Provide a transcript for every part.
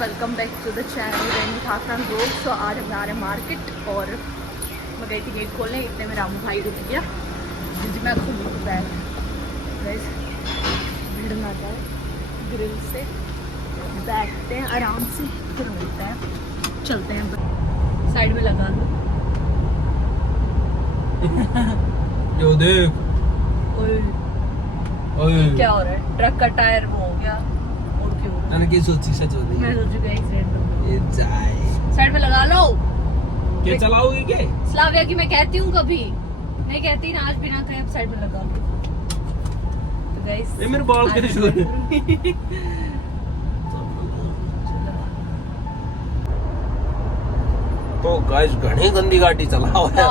Welcome back to the channel रेंडी ठाकरा vlog. So आज हम जा रहे हैं मार्केट और मैं गई थी गेट खोलने, इतने में रामू भाई रुक गया जी मैं खुद बैठ भीड़ ना जाए, ग्रिल से बैठते हैं आराम से, फिर मिलते हैं, चलते हैं। साइड में लगा दो यो देख क्या हो रहा है, ट्रक का टायर वो हो गया। मैंने की सोची सच हो रही है। मैं सोच गई एक्सीडेंट हो ये जाए साइड में लगा लो। क्या चलाओगी क्या? स्लाविया की मैं कहती हूँ कभी नहीं कहती ना, आज बिना कहे साइड में लगा लो। तो गाइस ये मेरे बाल के शुरू तो गाइस घनी गंदी गाड़ी चलाओ है।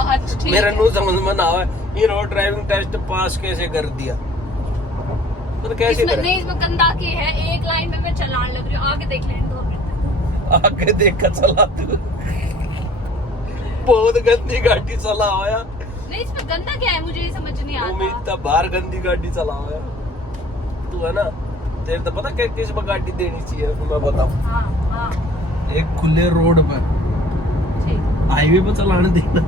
मेरा नु समझ में ना आवे ये रोड ड्राइविंग टेस्ट पास कैसे कर दिया, तो कैसे इसमें नहीं, इसमें गंदा की है। एक लाइन में मैं चलाने लग रही हूँ, आगे देख लेने दो मिनट, आगे देख कर चला तू। बहुत गंदी गाड़ी चलाओ यार। नहीं इसमें गंदा क्या है मुझे ये समझ नहीं उम्मीद आता। था बाहर गंदी गाड़ी चलाओ यार तू, है ना? तेरे तो पता किस पर गाड़ी देनी चाहिए मैं बताऊं। हाँ हाँ एक खुले रोड पर ठीक हाईवे पर चलाने देना,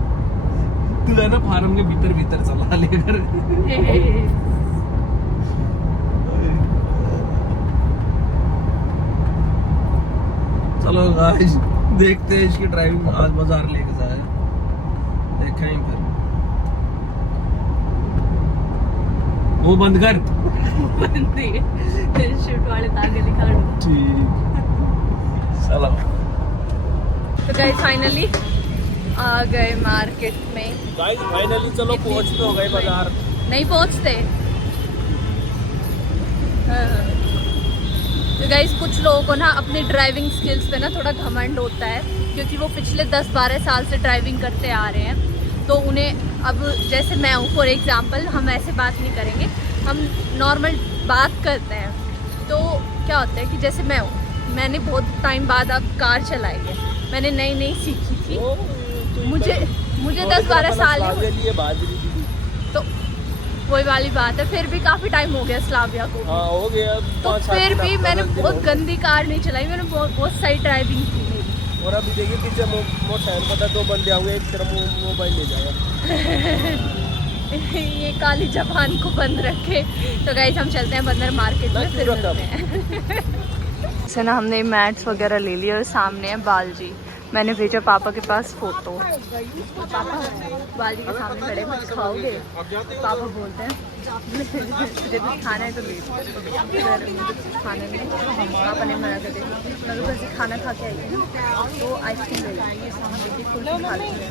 तू है ना फार्म के भीतर भीतर चला लेकर। चलो गाइस देखते हैं इसकी ड्राइविंग आज बाजार लेके जाए, देखें फिर। वो बंद कर शूट वाले तागे दिखा दो। ठीक चलो। तो गाइस फाइनली आ गए मार्केट में। गाइस फाइनली चलो पहुंच तो गए बाजार। नहीं पहुंचते। हाँ। तो गाइस कुछ लोगों को ना अपनी ड्राइविंग स्किल्स पे ना थोड़ा घमंड होता है, क्योंकि वो पिछले 10-12 साल से ड्राइविंग करते आ रहे हैं। तो उन्हें अब जैसे मैं हूँ फॉर एग्जांपल, हम ऐसे बात नहीं करेंगे, हम नॉर्मल बात करते हैं। तो क्या होता है कि जैसे मैं हूँ, मैंने बहुत टाइम बाद अब कार चलाई है, मैंने नई सीखी थी। मुझे 10-12 साल तो वही वाली बात है, फिर भी काफी टाइम हो गया स्लाविया को। हाँ हो गया। तो फिर भी मैंने बहुत गंदी कार नहीं चलाई, मैंने बहुत सही ड्राइविंग की मेरी। और अभी देखिए पीछे मोटरसाइकिल पता 2 बंदे आएंगे, एक तरफ मोबाइल ले जाएगा। ये काली जबान को बंद रखे। तो गाइस हम चलते हैं बंदर मार्केट में, फिर मिलते हैं। से ना हमने मैट्स वगैरह ले लिए और सामने है बालजी। मैंने भेजा पापा के पास फोटो। पापा बालजी के सामने खड़े, कुछ खाओगे? पापा बोलते हैं तुझे कुछ खाना है तो ले, अगर मुझे कुछ खाना नहीं, पापा ने मना कर दिया। मैं तो वैसे खाना खा के आई थी तो आइसक्रीम ले ली, कुछ खा ली है।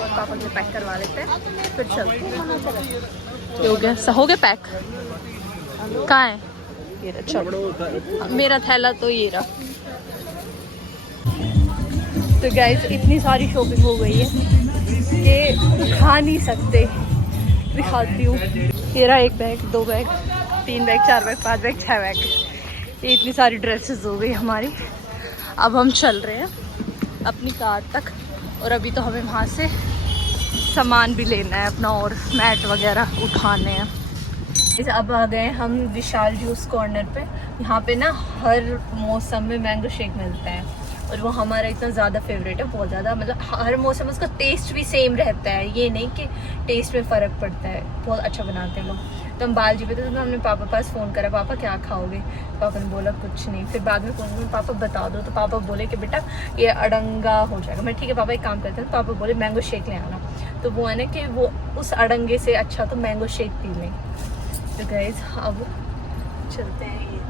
और पापा के पैक करवा लेते हैं, फिर चलते हैं। हो गया पैक? कहाँ है ये रहा? चलो मेरा थैला तो ये रहा। तो गाइस इतनी सारी शॉपिंग हो गई है कि खा नहीं सकते। दिखाती हूँ, ये रहा 1 bag, 2 bag, 3 bag, 4 bag, 5 bag, 6 bag. ये इतनी सारी ड्रेसेस हो गई हमारी। अब हम चल रहे हैं अपनी कार तक, और अभी तो हमें वहाँ से सामान भी लेना है अपना, और मैट वगैरह उठाने हैं। अब आ गए हम विशाल जूस कॉर्नर पे। यहाँ पे ना हर मौसम में मैंगो शेक मिलता है, और वो हमारा इतना ज़्यादा फेवरेट है, बहुत ज़्यादा। मतलब हर मौसम में उसका टेस्ट भी सेम रहता है, ये नहीं कि टेस्ट में फ़र्क पड़ता है। बहुत अच्छा बनाते हैं लोग। तो हम बालजी पे थे, तो हमने पापा पास फ़ोन करा, पापा क्या खाओगे? पापा ने बोला कुछ नहीं। फिर बाद में फ़ोन में पापा बता दो, तो पापा बोले कि बेटा ये अड़ंगा हो जाएगा। मैं ठीक है पापा एक काम करते हैं। तो पापा बोले मैंगो शेक ले आना। तो वो है ना कि वो उस अड़ंगे से अच्छा तो मैंगो शेक पी लें। तो गाइस अब चलते हैं। ये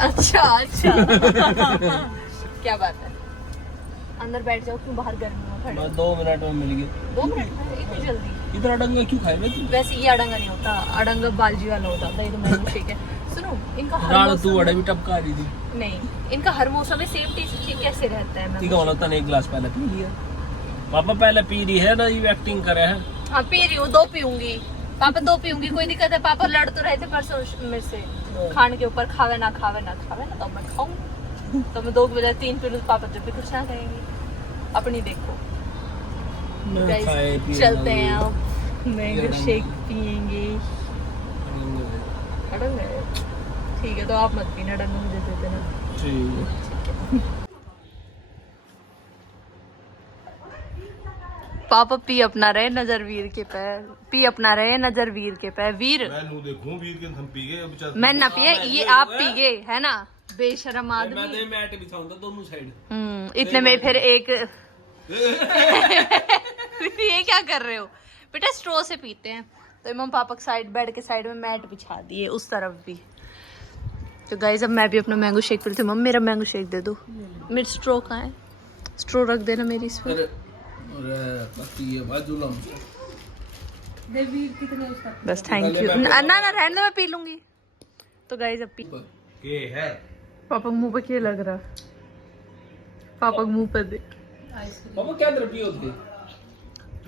अच्छा क्या बात है, अंदर बैठ जाओ, क्यों बाहर गर्मी में खड़े? 2 मिनट में मिल गए। 2 मिनट में इतनी जल्दी? इतना अड़ंगा क्यों खाए? वैसे ये अड़ंगा नहीं होता, अड़ंगा बालजी वाला होता है। ये तो मैंगो शेक है। सुनो इनका हर तू अड़े भी टपका रही थी। नहीं, इनका हर मौसम में सेम टेस्ट कैसे रहता है? ठीक है, होता नहीं, 1 गिलास पहले पी लिया। पापा पहले पी रही है ना, ये एक्टिंग करे है। हाँ पी रही हूँ, 2 पीऊंगी पापा, 2 पीऊंगी, कोई दिक्कत है? पापा लड़ तो रहे थे परसों मेरे से खाने के ऊपर, खावे ना तो मैं खाऊं। तो मैं 2 के बजाय 3 पी लूँ, पापा जब भी कुछ ना कहेंगे। अपनी देखो गाइस चलते हैं अब मैंगो शेक पियेंगे। अड़ंग है ठीक है, तो आप मत पीना, डंग मुझे दे देना। ठीक है। पापा पी अपना रहे नजर वीर के पे, पी अपना रहे नजर वीर के पे। वीर मैं देखूं वीर के हम पी गए अब मैं ना पिए, ये आप पी गए है ना, बेशरम आदमी। मैं तो मैट बिछाऊंगा दोनों साइड। इतने में फिर एक ये क्या कर रहे हो बेटा, स्ट्रॉ से पीते हैं। तो मम्मा पापा के साइड, बेड के साइड में मैट बिछा दिए, उस तरफ भी। तो गाइस अब मैं भी अपना मैंगो शेक पीती हूँ। मम्मा मेरा मैंगो शेक दे दो। मेरी स्ट्रॉ कहाँ है? स्ट्रॉ रख देना मेरी इसमें। बस थैंक यू। ना ना रहने दो, मैं पी लूंगी। तो गाइस अब पी के है पापा के मुंह पे क्या लग रहा? पापा के मुंह पे दे। पापा क्या द्रव्य होते?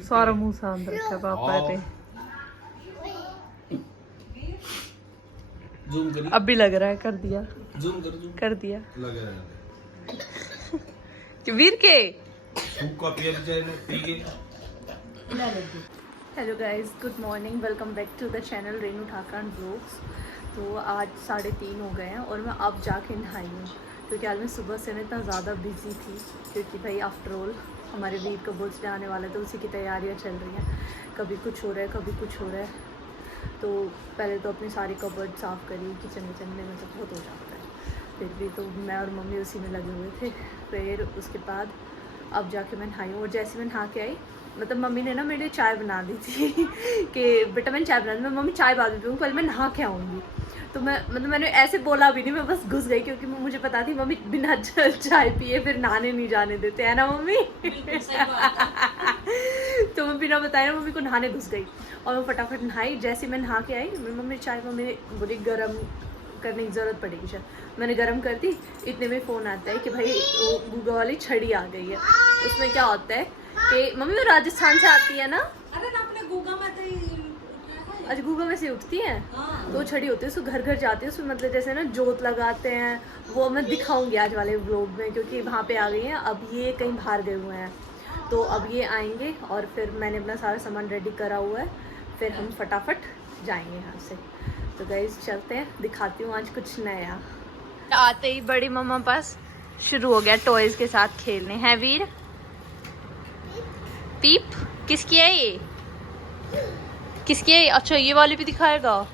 सारा मुंह सांध रखा पापा पे। जूम करिए। अब भी लग रहा है, कर दिया, जूम कर दिया। लगे रहने कि वीर के सूप का पिया बेचारे ने पी गए। Hello guys, good morning, welcome back to the channel Renu Thakar vlogs. तो आज 3:30 हो गए हैं और मैं अब जाके नहाई हूँ, क्योंकि आज मैं सुबह से मैं इतना ज़्यादा बिजी थी, क्योंकि भाई आफ्टर ऑल हमारे वीर का बर्थडे आने वाला है, तो उसी की तैयारियाँ चल रही हैं। कभी कुछ हो रहा है, कभी कुछ हो रहा है। तो पहले तो अपनी सारी कबर्ड साफ़ करी, किचन विचन में मतलब बहुत हो जाता है। फिर भी तो मैं और मम्मी उसी में लगे हुए थे। फिर उसके बाद अब जाके मैं नहाई हूँ, और जैसे मैं नहा के आई, मतलब मम्मी ने ना मेरे लिए चाय बना दी थी कि बेटा मैंने चाय बना दी। मैं मम्मी चाय बाद में पीऊँगी, पहले मैं नहा के आऊँगी। तो मैंने ऐसे बोला भी नहीं, मैं बस घुस गई, क्योंकि मुझे पता थी मम्मी बिना चाय पिए फिर नहाने नहीं जाने देते है ना मम्मी। तो मैं बिना बताए ना मम्मी को नहाने घुस गई, और मैं फटाफट नहाई। जैसे मैं नहा के आई, मेरी मम्मी चाय मम्मी ने बोली गर्म करने की ज़रूरत पड़ेगी शायद। मैंने गर्म कर दी, इतने में फ़ोन आता है कि भाई वो गूगा वाली छड़ी आ गई है। उसमें क्या होता है कि मम्मी वो राजस्थान से आती है ना। अरे ना अपने गूगा में तो आज गूगा में से उठती है। तो वो छड़ी होती है, उसको घर घर जाती है, उसमें मतलब जैसे ना जोत लगाते हैं, वो मैं दिखाऊंगी आज वाले व्लॉग में, क्योंकि वहाँ पे आ गई हैं। अब ये कहीं बाहर गए हुए हैं, तो अब ये आएंगे, और फिर मैंने अपना सारा सामान रेडी करा हुआ है, फिर हम फटाफट जाएंगे यहाँ से। तो गाइस चलते हैं, दिखाती हूँ आज कुछ नया। आते ही बड़ी मम्मा पास शुरू हो गया टॉयज के साथ खेलने। हैं वीर? पीप किसकी है ये? किसकी है? अच्छा ये वाली भी दिखाएगा।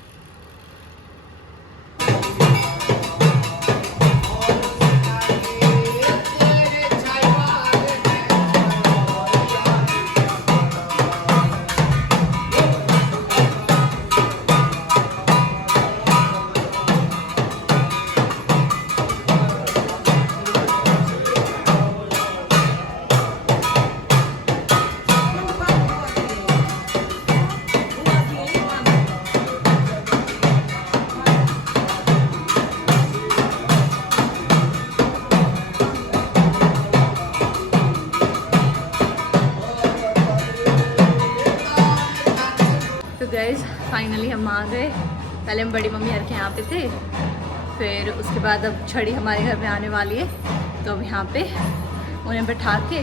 गाइस फाइनली हम आ गए। पहले हम बड़ी मम्मी के यहाँ पे थे, फिर उसके बाद अब छड़ी हमारे घर में आने वाली है, तो अब यहाँ पे उन्हें बैठा के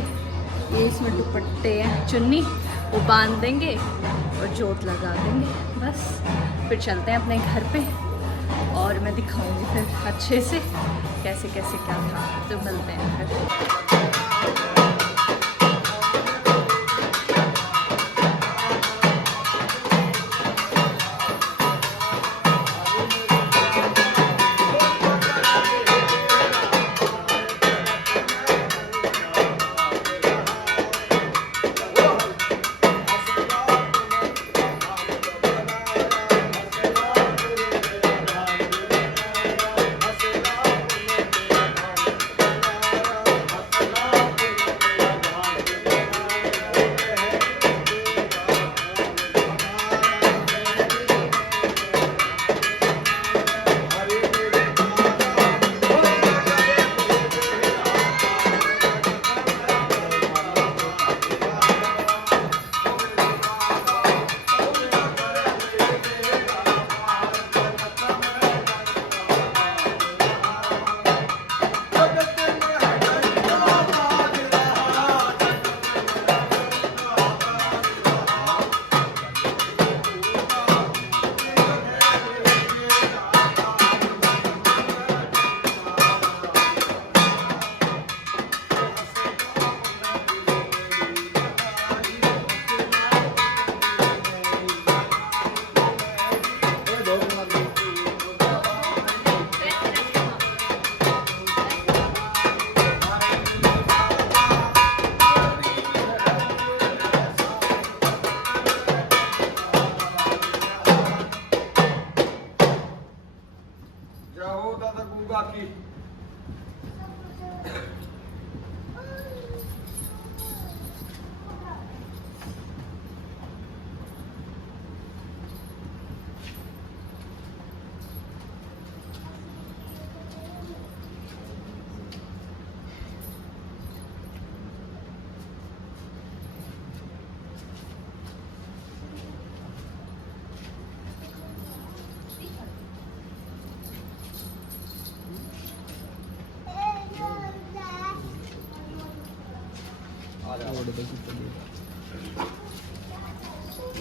ये इसमें दुपट्टे हैं, चुन्नी वो बांध देंगे और जोत लगा देंगे। बस फिर चलते हैं अपने घर पे, और मैं दिखाऊंगी फिर अच्छे से कैसे कैसे क्या था। तो मिलते हैं फिर।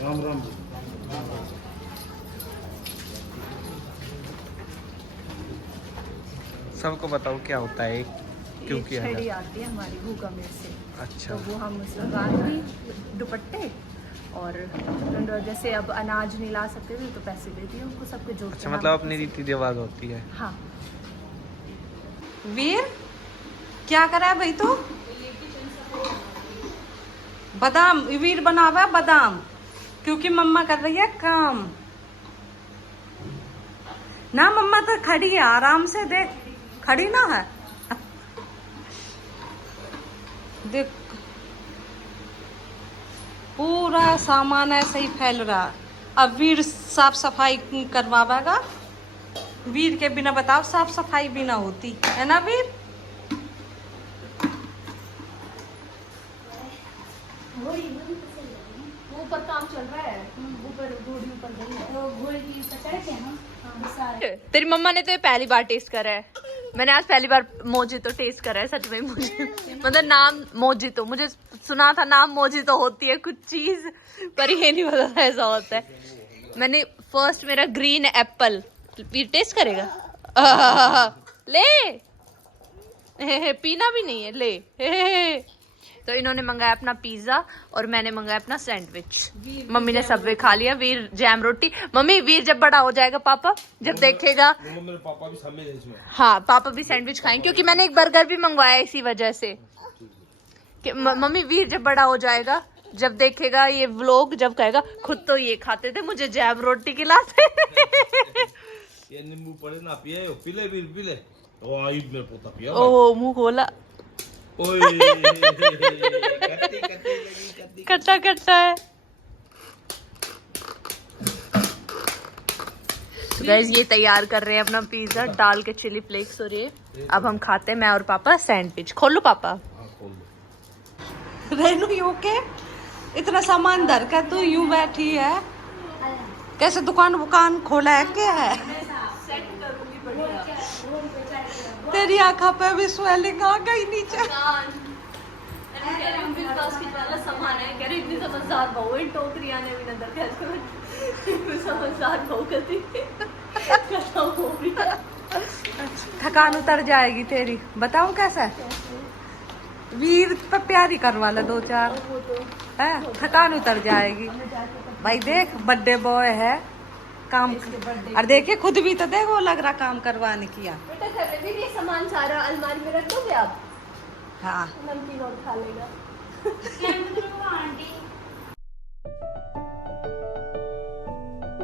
राम राम। सबको बताओ क्या होता है, क्यों किया छड़ी जाता आती है हमारी भूखा में से, है? अच्छा तो वो हम उसमें गांधी दुपट्टे और जैसे अब अनाज नहीं ला सकते थे तो पैसे दे दिए उनको, सबके जोड़ के अच्छा, नाम मतलब पे अपनी पैसे। रीति रिवाज होती है। हाँ। वीर क्या करा है भाई तू? बादाम वीर बनावा है बादाम, क्योंकि मम्मा कर रही है काम ना। मम्मा तो खड़ी है, आराम से देख, खड़ी ना है। देख पूरा सामान ऐसे ही फैल रहा। अब वीर साफ सफाई करवाएगा। वीर के बिना बताओ साफ सफाई भी ना होती है ना वीर? ऊपर काम चल रहा है, ऊपर घोड़ी ऊपर गई है, तो घोड़ी की पचाए थे हम। तेरी मम्मा ने तो ये पहली बार टेस्ट करा है, मैंने आज पहली बार मोजितो टेस्ट करा है सच में। मुझे मतलब नाम मोजितो, मुझे सुना था नाम मोजितो होती है कुछ चीज, पर ये नहीं पता था ऐसा होता है। मैंने फर्स्ट मेरा ग्रीन एप्पल, टेस्ट करेगा? ले पीना भी नहीं है, ले। तो इन्होंने मंगाया अपना पिज्जा और मैंने मंगाया अपना सैंडविच। मम्मी ने सबवे खा लिया, वीर जैम रोटी। मम्मी वीर जब बड़ा हो जाएगा पापा, जब देखेगा, मेरे पापा भी शामिल है इसमें। हाँ पापा भी सैंडविच खाएंगे, क्योंकि मैंने एक बर्गर भी मंगवाया इसी वजह से कि मम्मी वीर जब बड़ा हो जाएगा, जब देखेगा ये व्लॉग, जब कहेगा खुद तो ये खाते थे, मुझे जैम रोटी खिलाते। ये नींबू पड़े ना पिए, पीले वीर पीले। ओ आई मेरे पोता पिया। ओह मुंह खोला, ओए कत्ती लगी। कट्टा कट्टा है। तो गाइस ये तैयार कर रहे हैं अपना पिज्जा डाल के चिली फ्लेक्स, और ये अब हम खाते हैं मैं और पापा सैंडविच। खोलो पापा। हाँ खोल दो। रेनू यू के इतना सामान धर कर तू यूं बैठी है, कैसे दुकान वुकान खोला है क्या है? तेरी आंखों पे भी स्वेलिंग आ गई नीचे। सामान है, कह रही इतनी समझदार बहू है, टोकरियां ने भी नजर कैसे समझदार बहू करती। थकान उतर जाएगी तेरी, बताऊं कैसे? वीर पे प्यारी करवा ले 2-4 है, थकान उतर जाएगी। भाई देख बर्थडे बॉय है, काम और देखिए खुद भी तो देखो लग रहा काम करवाने किया। बेटा घर में भी ये सामान सारा अलमारी में रख दोगे आप? हाँ नमकीन और खा लेगा।